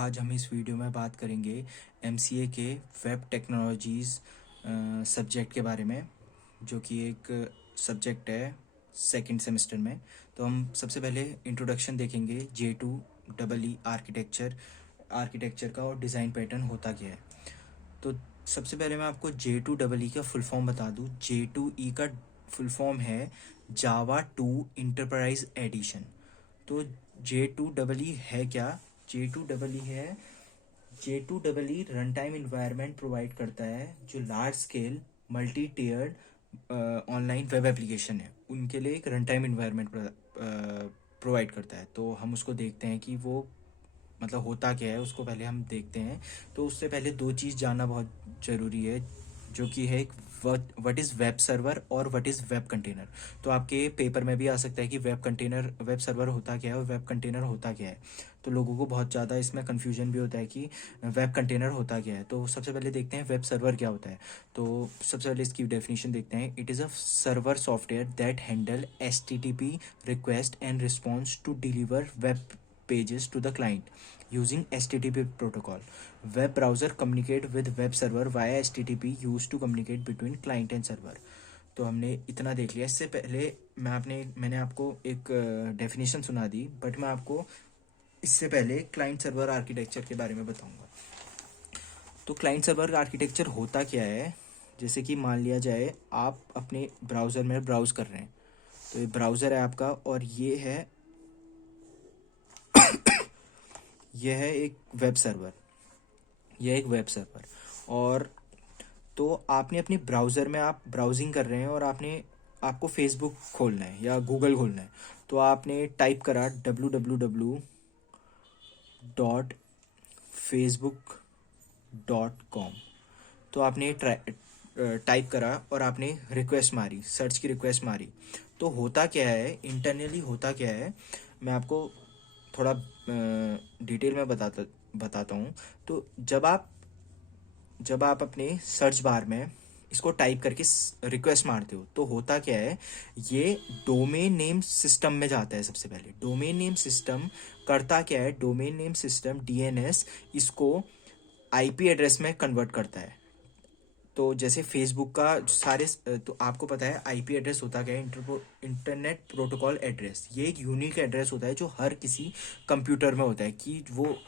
आज हम इस वीडियो में बात करेंगे एमसीए के वेब टेक्नोलॉजीज़ सब्जेक्ट के बारे में, जो कि एक सब्जेक्ट है सेकंड सेमेस्टर में। तो हम सबसे पहले इंट्रोडक्शन देखेंगे J2EE आर्किटेक्चर का और डिज़ाइन पैटर्न होता क्या है। तो सबसे पहले मैं आपको J2EE का फुल फॉर्म बता दूँ। J2E का फुल फॉर्म है जावा 2 इंटरप्राइज एडिशन। तो J2EE है क्या? J2EE run time environment provide करता है जो large scale multi tiered online web application है, उनके लिए एक रन टाइम इन्वायरमेंट प्रोवाइड करता है। तो हम उसको देखते हैं कि वो मतलब होता क्या है, उसको पहले हम देखते हैं। तो उससे पहले दो चीज़ जानना बहुत ज़रूरी है, जो कि है एक व्हाट इज़ वेब सर्वर और व्हाट इज़ वेब कंटेनर। तो आपके पेपर में भी आ सकता है कि वेब सर्वर होता क्या है और वेब कंटेनर होता क्या है। तो लोगों को बहुत ज़्यादा इसमें कन्फ्यूजन भी होता है कि वेब कंटेनर होता क्या है। तो सबसे पहले देखते हैं वेब सर्वर क्या होता है। तो सबसे पहले इसकी डेफिनेशन देखते हैं। It is a server software that handle HTTP request and response to deliver web pages to the client using HTTP protocol. Web browser communicate with web server via HTTP used to communicate between client and server. तो हमने इतना देख लिया। इससे पहले मैंने आपको एक डेफिनेशन सुना दी, बट मैं आपको इससे पहले क्लाइंट सर्वर आर्किटेक्चर के बारे में बताऊंगा। तो क्लाइंट सर्वर आर्किटेक्चर होता क्या है? जैसे कि मान लिया जाए आप अपने ब्राउज़र में ब्राउज़ कर रहे हैं। तो ये ब्राउज़र है आपका और ये है एक वेब सर्वर। और तो आपने अपने ब्राउज़र में आप ब्राउजिंग कर रहे हैं और आपको फेसबुक खोलना है या गूगल खोलना है। तो आपने टाइप करा www.facebook.com। तो आपने टाइप करा और आपने रिक्वेस्ट मारी, सर्च की रिक्वेस्ट मारी। तो होता क्या है, इंटरनली होता क्या है, मैं आपको थोड़ा डिटेल में बताता हूँ। तो जब आप अपने सर्च बार में इसको टाइप करके रिक्वेस्ट मारते हो, तो होता क्या है, ये डोमेन नेम सिस्टम में जाता है। सबसे पहले डोमेन नेम सिस्टम करता क्या है, डोमेन नेम सिस्टम DNS इसको IP एड्रेस में कन्वर्ट करता है। तो जैसे फेसबुक का सारे तो आपको पता है IP एड्रेस होता क्या है, इंटरनेट प्रोटोकॉल एड्रेस। ये एक यूनिक एड्रेस होता है जो हर किसी कंप्यूटर में होता है, कि वो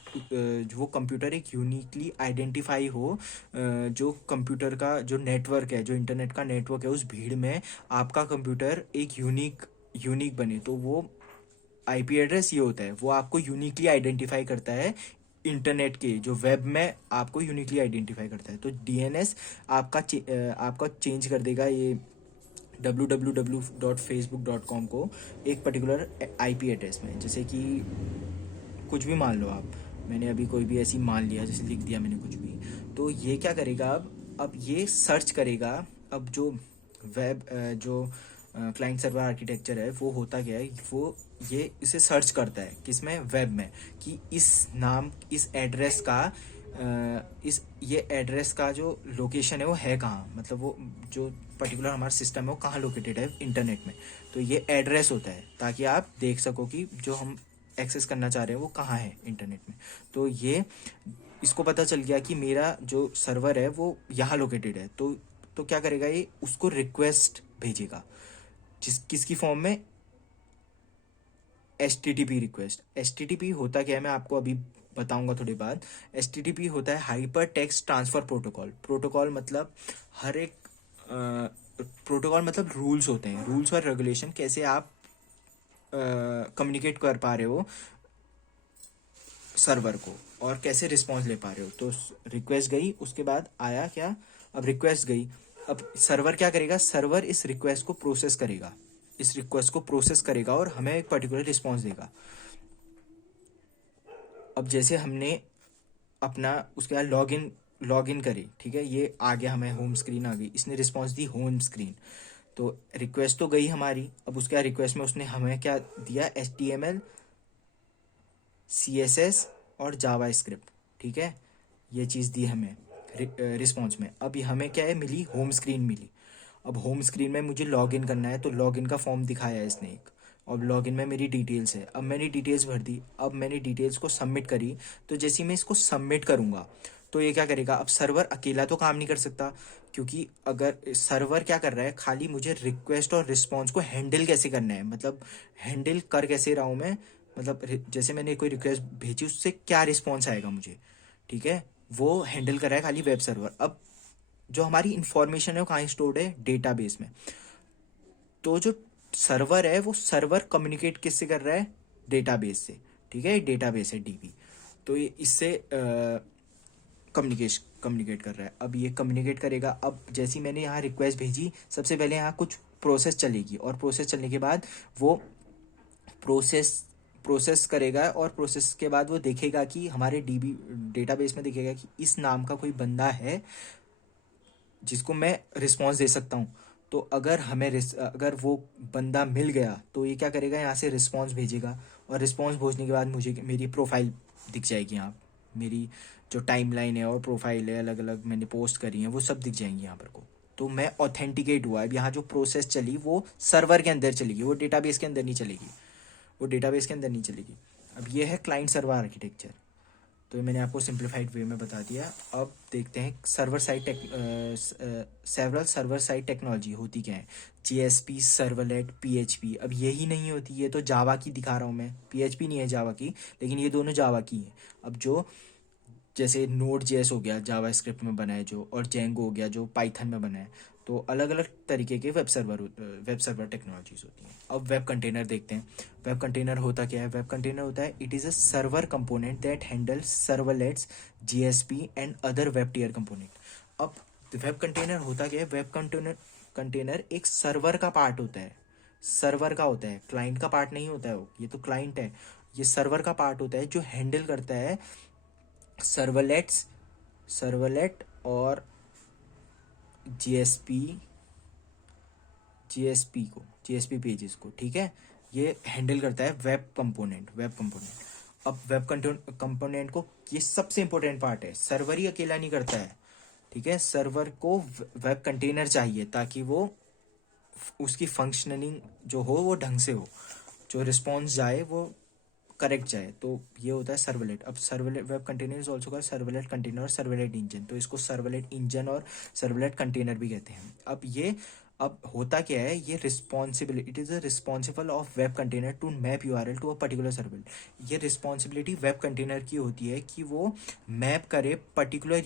कंप्यूटर एक यूनिकली आइडेंटिफाई हो। जो कंप्यूटर का जो नेटवर्क है, जो इंटरनेट का नेटवर्क है, उस भीड़ में आपका कंप्यूटर एक यूनिक बने। तो वो IP एड्रेस ये होता है, वो आपको यूनिकली आइडेंटिफाई करता है। इंटरनेट के जो वेब में आपको यूनिकली आइडेंटिफाई करता है। तो DNS आपका चेंज कर देगा ये www.facebook.com को एक पर्टिकुलर IP एड्रेस में। जैसे कि कुछ भी मान लो आप, मैंने अभी कोई भी ऐसी मान लिया, जैसे लिख दिया मैंने कुछ भी। तो ये क्या करेगा, अब ये सर्च करेगा। अब जो क्लाइंट सर्वर आर्किटेक्चर है, वो होता क्या है, वो ये इसे सर्च करता है किसमें, वेब में, कि इस एड्रेस का ये एड्रेस का जो लोकेशन है वो है कहाँ, मतलब वो जो पर्टिकुलर हमारा सिस्टम है वो कहाँ लोकेटेड है इंटरनेट में। तो ये एड्रेस होता है ताकि आप देख सको कि जो हम एक्सेस करना चाह रहे हैं वो कहाँ है इंटरनेट में। तो ये इसको पता चल गया कि मेरा जो सर्वर है वो यहाँ लोकेटेड है। तो क्या करेगा, ये उसको रिक्वेस्ट भेजेगा किसकी फॉर्म में, HTTP रिक्वेस्ट। HTTP होता क्या है, मैं आपको अभी बताऊंगा थोड़ी बाद। HTTP होता है हाइपर टेक्स्ट ट्रांसफर प्रोटोकॉल मतलब हर एक प्रोटोकॉल मतलब रूल्स होते हैं, रूल्स और रेगुलेशन, कैसे आप कम्युनिकेट कर पा रहे हो सर्वर को और कैसे रिस्पॉन्स ले पा रहे हो। तो रिक्वेस्ट गई, उसके बाद आया क्या, अब रिक्वेस्ट गई, अब सर्वर क्या करेगा, सर्वर इस रिक्वेस्ट को प्रोसेस करेगा और हमें एक पर्टिकुलर रिस्पॉन्स देगा। अब जैसे हमने अपना उसके बाद लॉग इन करी, ठीक है, ये आ गया, हमें होम स्क्रीन आ गई, इसने रिस्पॉन्स दी होम स्क्रीन। तो रिक्वेस्ट तो गई हमारी। अब उसके बाद रिक्वेस्ट में उसने हमें क्या दिया, HTML CSS और जावा स्क्रिप्ट, ठीक है, ये चीज़ दी हमें रिस्पॉन्स में। अब हमें क्या है, मिली होम स्क्रीन मिली। अब होम स्क्रीन में मुझे लॉगिन करना है, तो लॉगिन का फॉर्म दिखाया है इसने एक। और लॉगिन में मेरी डिटेल्स है। अब मैंने डिटेल्स भर दी, अब मैंने डिटेल्स को सबमिट करी। तो जैसे ही मैं इसको सबमिट करूँगा तो ये क्या करेगा, अब सर्वर अकेला तो काम नहीं कर सकता, क्योंकि अगर सर्वर क्या कर रहा है, खाली मुझे रिक्वेस्ट और रिस्पॉन्स को हैंडल कैसे करना है, मतलब हैंडल कर कैसे रहा हूँ मैं, मतलब जैसे मैंने कोई रिक्वेस्ट भेजी उससे क्या रिस्पॉन्स आएगा मुझे, ठीक है, वो हैंडल कर रहा है खाली वेब सर्वर। अब जो हमारी इंफॉर्मेशन है वो कहाँ स्टोर्ड है, डेटाबेस में। तो जो सर्वर है वो सर्वर कम्युनिकेट किससे कर रहा है, डेटाबेस से, ठीक है, डेटाबेस है डीबी। तो ये इससे कम्युनिकेट कर रहा है। अब ये कम्युनिकेट करेगा। अब जैसी मैंने यहाँ रिक्वेस्ट भेजी, सबसे पहले यहाँ कुछ प्रोसेस चलेगी, और प्रोसेस चलने के बाद वो प्रोसेस प्रोसेस करेगा, और प्रोसेस के बाद वो देखेगा कि हमारे डीबी डेटाबेस में देखेगा कि इस नाम का कोई बंदा है जिसको मैं रिस्पॉन्स दे सकता हूँ। तो अगर अगर वो बंदा मिल गया तो ये क्या करेगा, यहाँ से रिस्पॉन्स भेजेगा, और रिस्पॉन्स भेजने के बाद मुझे मेरी प्रोफाइल दिख जाएगी यहाँ। मेरी जो टाइमलाइन है और प्रोफाइल है अलग अलग मैंने पोस्ट करी है वो सब दिख जाएंगी यहाँ पर को। तो मैं ऑथेंटिकेट हुआ। अब यहाँ जो प्रोसेस चली वो सर्वर के अंदर चलेगी, वो डेटाबेस के अंदर नहीं चलेगी, वो डेटाबेस के अंदर नहीं चलेगी। अब ये है क्लाइंट सर्वर आर्किटेक्चर। तो ये मैंने आपको सिंप्लीफाइड वे में बता दिया। अब देखते हैं server side several server side technology होती क्या है। GSP, servlet, PHP. अब यही नहीं होती, ये तो जावा की दिखा रहा हूँ मैं, पीएचपी नहीं है जावा की, लेकिन ये दोनों जावा की हैं। अब जो जैसे नोड जेएस हो गया जावा स्क्रिप्ट में बना है जो, और जेंगो हो गया जो पाइथन में बना है। तो अलग अलग तरीके के वेब सर्वर टेक्नोलॉजीज होती हैं। अब वेब कंटेनर देखते हैं। वेब कंटेनर होता क्या है, वेब कंटेनर होता है it is a server component that handles servlets, JSP and other web tier component. अब वेब कंटेनर होता क्या है, वेब कंटेनर एक सर्वर का पार्ट होता है, सर्वर का होता है, क्लाइंट का पार्ट नहीं होता है वो, ये तो क्लाइंट है, ये सर्वर का पार्ट होता है जो हैंडल करता है सर्वलेट्स, सर्वलेट और जीएसपी, जीएसपी पेजेस को, ठीक है, ये हैंडल करता है वेब कंपोनेंट, वेब कंपोनेंट। अब वेब कंपोनेंट को, ये सबसे इंपॉर्टेंट पार्ट है, सर्वर ही अकेला नहीं करता है, ठीक है, सर्वर को वेब कंटेनर चाहिए ताकि वो उसकी फंक्शनिंग जो हो वो ढंग से हो, जो रिस्पॉन्स जाए वो करेक्ट जाए। तो ये होता है सर्वलेट। अब servlet web container is also called servlet container और सर्वलेट इंजन। तो इसको सर्वलेट इंजन और सर्वलेट कंटेनर भी कहते हैं। अब होता क्या है, ये responsibility, it is a responsible of web container to map URL to a particular servlet. ये रिस्पॉन्सिबिलिटी वेब कंटेनर की होती है कि वो मैप करे पर्टिकुलर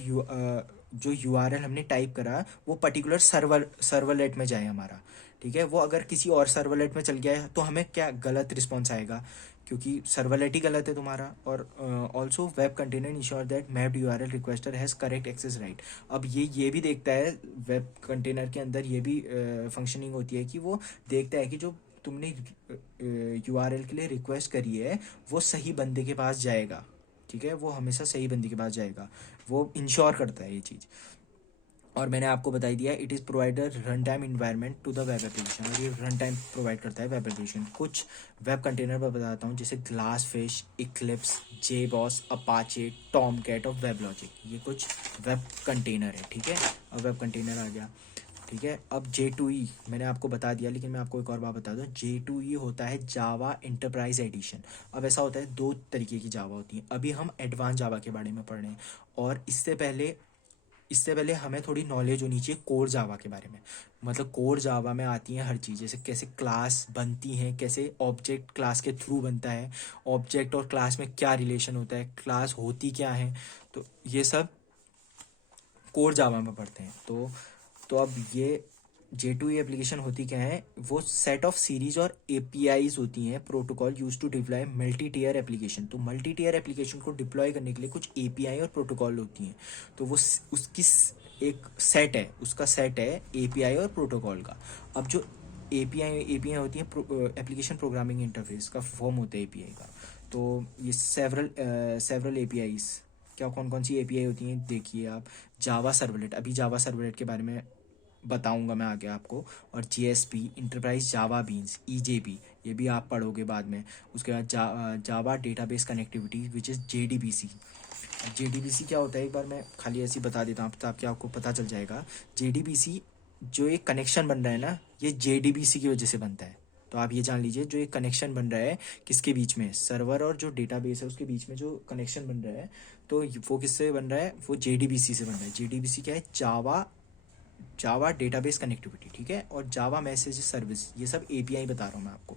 जो यूआरएल हमने टाइप करा वो पर्टिकुलर सर्वलेट में जाए हमारा, ठीक है। वो अगर किसी और सर्वलेट में चल गया है तो हमें क्या गलत रिस्पॉन्स आएगा, क्योंकि सर्वलेट ही गलत है तुम्हारा। और also web container ensure that mapped URL requester has correct access right. अब ये भी देखता है, वेब कंटेनर के अंदर ये भी फंक्शनिंग होती है कि वो देखता है कि जो तुमने यूआरएल के लिए रिक्वेस्ट करी है वो सही बंदे के पास जाएगा, ठीक है, वो हमेशा सही बंदे के पास जाएगा, वो इंश्योर करता है ये चीज़। और मैंने आपको बता दिया it is provider run time environment to the web application, और ये रन टाइम प्रोवाइड करता है वेब एप्लीकेशन। कुछ वेब कंटेनर पर बताता हूँ, जैसे GlassFish, Eclipse, JBoss, Apache, Tomcat और वेब लॉजिक। ये कुछ वेब कंटेनर है, ठीक है। अब वेब कंटेनर आ गया, ठीक है। अब J2E मैंने आपको बता दिया, लेकिन मैं आपको एक और बात बता दूँ, J2E होता है जावा इंटरप्राइज एडिशन। अब ऐसा होता है, दो तरीके की जावा होती है। अभी हम एडवांस जावा के बारे में पढ़ रहे हैं, और इससे पहले हमें थोड़ी नॉलेज होनी चाहिए कोर जावा के बारे में। मतलब कोर जावा में आती हैं हर चीज़, जैसे कैसे क्लास बनती हैं, कैसे ऑब्जेक्ट क्लास के थ्रू बनता है, ऑब्जेक्ट और क्लास में क्या रिलेशन होता है, क्लास होती क्या है, तो ये सब कोर जावा में पढ़ते हैं। तो अब ये J2E एप्लीकेशन होती क्या है, वो सेट ऑफ सीरीज और एपीआईज होती हैं, protocol use to deploy multi tier application. तो मल्टी टीयर एप्लीकेशन को डिप्लॉय करने के लिए कुछ एपीआई और प्रोटोकॉल होती हैं। तो वो उसकी एक सेट है, उसका सेट है एपीआई और प्रोटोकॉल का। अब जो एपीआई होती है एप्लीकेशन प्रोग्रामिंग इंटरफेस का फॉर्म होता है एपीआई का। तो ये सेवरल एपीआईज, क्या कौन कौन सी एपीआई होती हैं देखिए आप। जावा सर्वलेट, अभी जावा सर्वलेट के बारे में बताऊंगा मैं आगे आपको। और जीएसपी, इंटरप्राइज जावा बीन्स, ईजेबी, ये भी आप पढ़ोगे बाद में। उसके बाद जावा database connectivity which is JDBC. JDBC क्या होता है, एक बार मैं खाली ऐसे ही बता देता हूँ ताकि आपको पता चल जाएगा। जेडीबीसी जो एक कनेक्शन बन रहा है ना, ये जेडीबीसी की वजह से बनता है। तो तो आप ये जान लीजिए, जो एक कनेक्शन बन रहा है किसके बीच में, सर्वर और जो डेटाबेस है उसके बीच में जो कनेक्शन बन रहा है, तो वो किससे बन रहा है, वो JDBC से बन रहा है। JDBC क्या है, जावा डेटाबेस कनेक्टिविटी, ठीक है, और जावा मैसेज सर्विस, ये सब API बता रहा हूँ मैं आपको।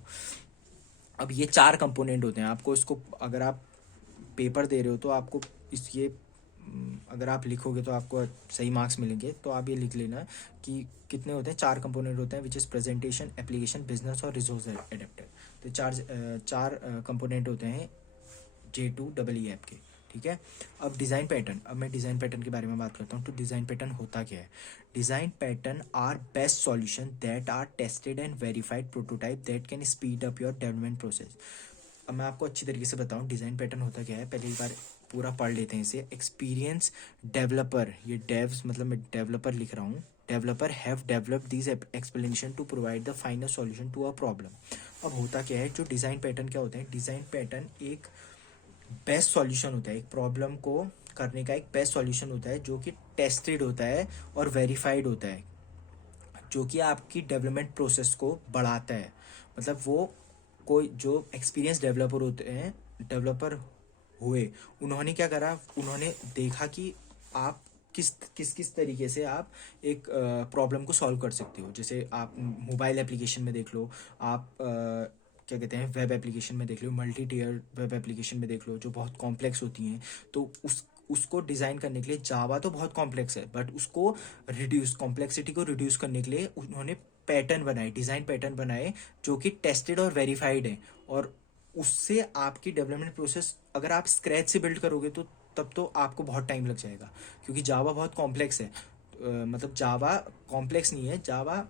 अब ये 4 कंपोनेंट होते हैं। आपको इसको, अगर आप पेपर दे रहे हो तो आपको अगर आप लिखोगे तो आपको सही मार्क्स मिलेंगे, तो आप ये लिख लेना कि कितने होते हैं, 4 कंपोनेंट होते हैं, which is presentation, application, business और रिसोर्स एडेप्टर। तो चार कंपोनेंट होते हैं J2EE ऐप के, ठीक है। अब डिज़ाइन पैटर्न, अब मैं डिज़ाइन पैटर्न के बारे में बात करता हूँ। तो डिज़ाइन पैटर्न होता क्या है? Design pattern are best solution that are tested and verified prototype that can speed up your development process. अब मैं आपको अच्छी तरीके से बताऊं डिज़ाइन पैटर्न होता क्या है, पहले एक बार पूरा पढ़ लेते हैं इसे। एक्सपीरियंस डेवलपर, ये डेव्स मतलब मैं डेवलपर लिख रहा हूँ, developer have developed this explanation to provide the final solution to a problem. अब होता क्या है, जो डिज़ाइन पैटर्न क्या होता है, डिज़ाइन पैटर्न एक बेस्ट सॉल्यूशन होता है, एक प्रॉब्लम को करने का एक बेस्ट सॉल्यूशन होता है, जो कि टेस्टेड होता है और वेरीफाइड होता है, जो कि आपकी डेवलपमेंट प्रोसेस को बढ़ाता है। मतलब वो कोई जो एक्सपीरियंस डेवलपर होते हैं, डेवलपर हुए, उन्होंने क्या करा, उन्होंने देखा कि आप किस किस किस तरीके से आप एक प्रॉब्लम को सॉल्व कर सकते हो। जैसे आप मोबाइल एप्लीकेशन में देख लो, आप क्या कहते हैं, वेब एप्लीकेशन में देख लो, मल्टी टीयर वेब एप्लीकेशन में देख लो, जो बहुत कॉम्प्लेक्स होती हैं। तो उसको डिज़ाइन करने के लिए, जावा तो बहुत कॉम्प्लेक्स है, बट उसको कॉम्प्लेक्सिटी को रिड्यूस करने के लिए उन्होंने पैटर्न बनाए, डिज़ाइन पैटर्न बनाए, जो कि टेस्टेड और वेरीफाइड है। और उससे आपकी डेवलपमेंट प्रोसेस, अगर आप स्क्रैच से बिल्ड करोगे तो तब तो आपको बहुत टाइम लग जाएगा, क्योंकि जावा बहुत कॉम्प्लेक्स है। मतलब जावा कॉम्प्लेक्स नहीं है, जावा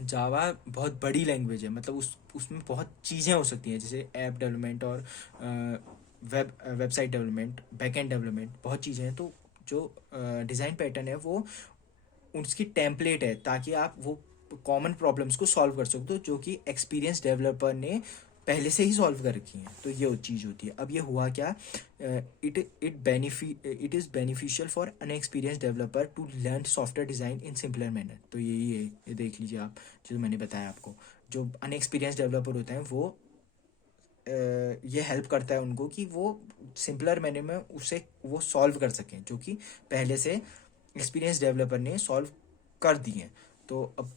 जावा बहुत बड़ी लैंग्वेज है। मतलब उसमें बहुत चीज़ें हो सकती हैं, जैसे ऐप डेवलपमेंट और वेबसाइट डेवलपमेंट, बैकएंड डेवलपमेंट, बहुत चीज़ें हैं। तो जो डिज़ाइन पैटर्न है वो उसकी टेम्पलेट है, ताकि आप वो कॉमन प्रॉब्लम्स को सॉल्व कर सकते हो, जो कि एक्सपीरियंस डेवलपर ने पहले से ही सॉल्व कर रखी हैं। तो ये चीज़ होती है। अब ये हुआ क्या, it is beneficial for unexperience developer to learn software design in simpler manner. तो यही है, ये देख लीजिए आप, जो मैंने बताया आपको। जो अनएक्सपीरियंस डेवलपर होते हैं वो ये हेल्प करता है उनको कि वो सिंपलर मैनर में उसे वो सॉल्व कर सकें, जो कि पहले से एक्सपीरियंस डेवलपर ने सॉल्व कर दी हैं। तो अब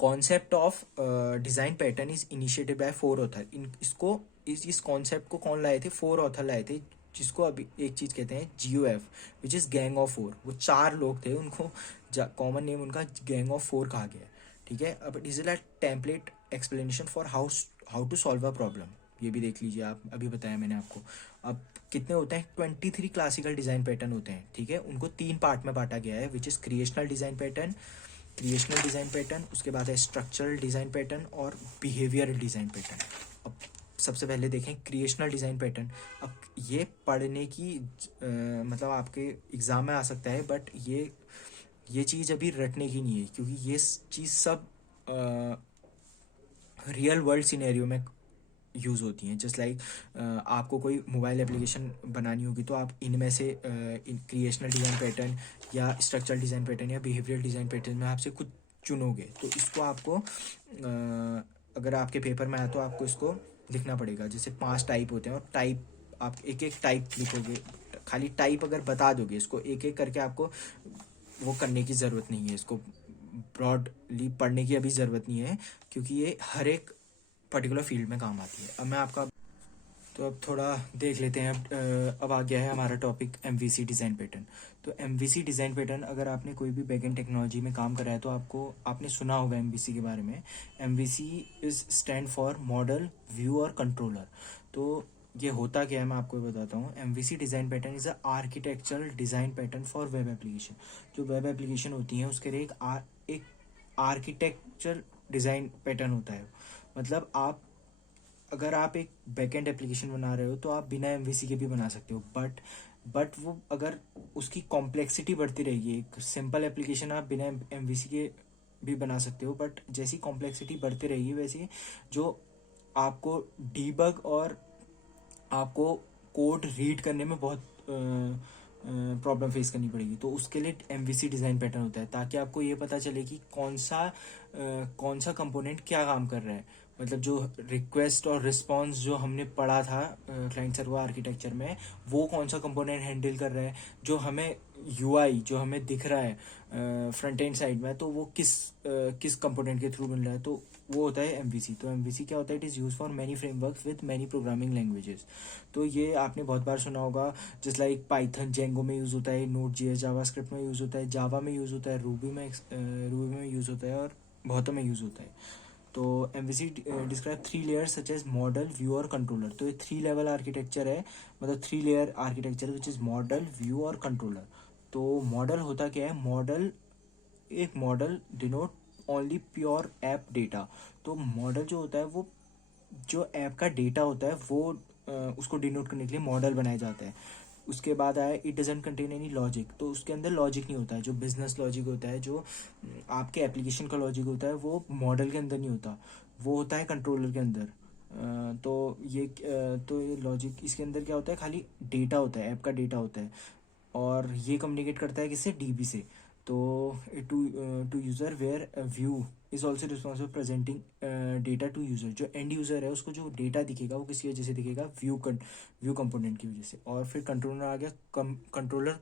concept of design pattern is initiated by 4 author. इसको इस कॉन्सेप्ट को कौन लाए थे, 4 ऑथर लाए थे, जिसको अभी एक चीज़ कहते हैं GOF, which is gang of 4। वो 4 लोग थे, उनको कॉमन नेम उनका गैंग ऑफ 4 कहा गया, ठीक है। अब it is a template explanation for how to solve a problem. ये भी देख लीजिए आप, अभी बताया मैंने आपको। अब कितने होते हैं, 23 क्लासिकल डिज़ाइन पैटर्न होते हैं, ठीक है। उनको 3 पार्ट में बांटा गया है, which is creational design pattern, उसके बाद है स्ट्रक्चरल डिज़ाइन पैटर्न और बिहेवियरल डिज़ाइन पैटर्न। अब सबसे पहले देखें क्रिएशनल डिज़ाइन पैटर्न। अब ये पढ़ने की मतलब आपके एग्ज़ाम में आ सकता है, बट ये चीज़ अभी रटने की नहीं है, क्योंकि ये चीज़ सब रियल वर्ल्ड सिनेरियो में यूज़ होती हैं। जस्ट लाइक आपको कोई मोबाइल एप्लीकेशन बनानी होगी, तो आप इनमें से क्रिएशनल डिज़ाइन पैटर्न या स्ट्रक्चरल डिज़ाइन पैटर्न या बिहेवियरल डिज़ाइन पैटर्न में आपसे कुछ चुनोगे, तो इसको आपको अगर आपके पेपर में आया तो आपको इसको लिखना पड़ेगा। जैसे 5 टाइप होते हैं, और टाइप आप एक एक टाइप लिखोगे, खाली टाइप अगर बता दोगे, इसको एक एक करके आपको वो करने की ज़रूरत नहीं है, इसको ब्रॉडली पढ़ने की अभी ज़रूरत नहीं है, क्योंकि ये हर एक पर्टिकुलर फील्ड में काम आती है। अब मैं आपका, तो अब थोड़ा देख लेते हैं। अब आ गया है हमारा टॉपिक MVC डिज़ाइन पैटर्न। तो MVC डिज़ाइन पैटर्न, अगर आपने कोई भी बैकएंड टेक्नोलॉजी में काम करा है तो आपने सुना होगा MVC के बारे में। MVC is stand for model, view और कंट्रोलर। तो ये होता क्या है, मैं आपको बताता हूँ। MVC design pattern is a architectural design pattern for web application. जो वेब एप्लीकेशन होती हैं उसके लिए एक आर्किटेक्चर डिज़ाइन पैटर्न होता है। मतलब अगर आप एक बैकएंड एप्लीकेशन बना रहे हो तो आप बिना MVC के भी बना सकते हो, बट वो अगर उसकी कॉम्प्लेक्सिटी बढ़ती रहेगी। एक सिंपल एप्लीकेशन आप बिना MVC के भी बना सकते हो, बट जैसी कॉम्प्लेक्सिटी बढ़ती रहेगी वैसे जो आपको डीबग और आपको कोड रीड करने में बहुत प्रॉब्लम फेस करनी पड़ेगी। तो उसके लिए MVC डिज़ाइन पैटर्न होता है, ताकि आपको ये पता चले कि कौन सा कंपोनेंट क्या काम कर रहा है। मतलब जो रिक्वेस्ट और रिस्पॉन्स जो हमने पढ़ा था क्लाइंट सर्वर आर्किटेक्चर में, वो कौन सा कंपोनेंट हैंडल कर रहा है। जो हमें UI जो हमें दिख रहा है फ्रंट एंड साइड में, तो वो किस कंपोनेंट के थ्रू मिल रहा है, तो वो होता है MVC। तो MVC क्या होता है? It is use for many frameworks with many programming languages. तो ये आपने बहुत बार सुना होगा, जस्ट लाइक पाइथन जेंगो में यूज़ होता है, Node.js जावास्क्रिप्ट में यूज़ होता है, जावा में यूज़ होता है, रूबी में यूज़ होता है, और बहुतों में यूज़ होता है। तो MVC describe 3 layers such as model, view और कंट्रोलर। तो ये 3 लेवल आर्किटेक्चर है, मतलब 3 layer architecture which is model, view और कंट्रोलर। तो मॉडल होता क्या है? एक model denote only pure app data. तो मॉडल जो होता है वो जो ऐप का डेटा होता है वो उसको डिनोट करने के लिए मॉडल बनाया जाता है। उसके बाद आया it doesn't contain any logic. तो उसके अंदर लॉजिक नहीं होता है। जो बिजनेस लॉजिक होता है, जो आपके एप्लीकेशन का लॉजिक होता है, वो मॉडल के अंदर नहीं होता, वो होता है कंट्रोलर के अंदर। तो ये लॉजिक, इसके अंदर क्या होता है? खाली डेटा होता है, ऐप का डेटा होता है, और ये कम्युनिकेट करता है किससे? DB से। तो to user where view is also responsible presenting data to user. जो एंड यूज़र है उसको जो डेटा दिखेगा वो किसकी वजह से दिखेगा? व्यू कंपोनेंट की वजह से। और फिर कंट्रोलर आ गया। Controller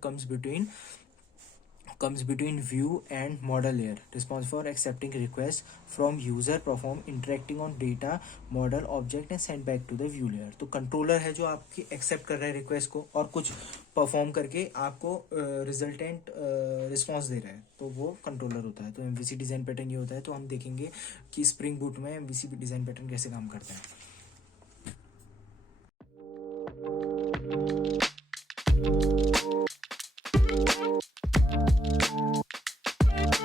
comes between view and model layer, responsible for accepting requests from user, perform interacting on data, model, object and send back to the view layer। तो कंट्रोलर है जो आपकी एक्सेप्ट कर रहा है रिक्वेस्ट को, और कुछ परफॉर्म करके आपको रिजल्टेंट रिस्पॉन्स दे रहा है, तो वो कंट्रोलर होता है। तो MVC डिज़ाइन पैटर्न ये होता है। तो हम देखेंगे कि स्प्रिंग बूट में MVC डिज़ाइन पैटर्न कैसे काम करता है।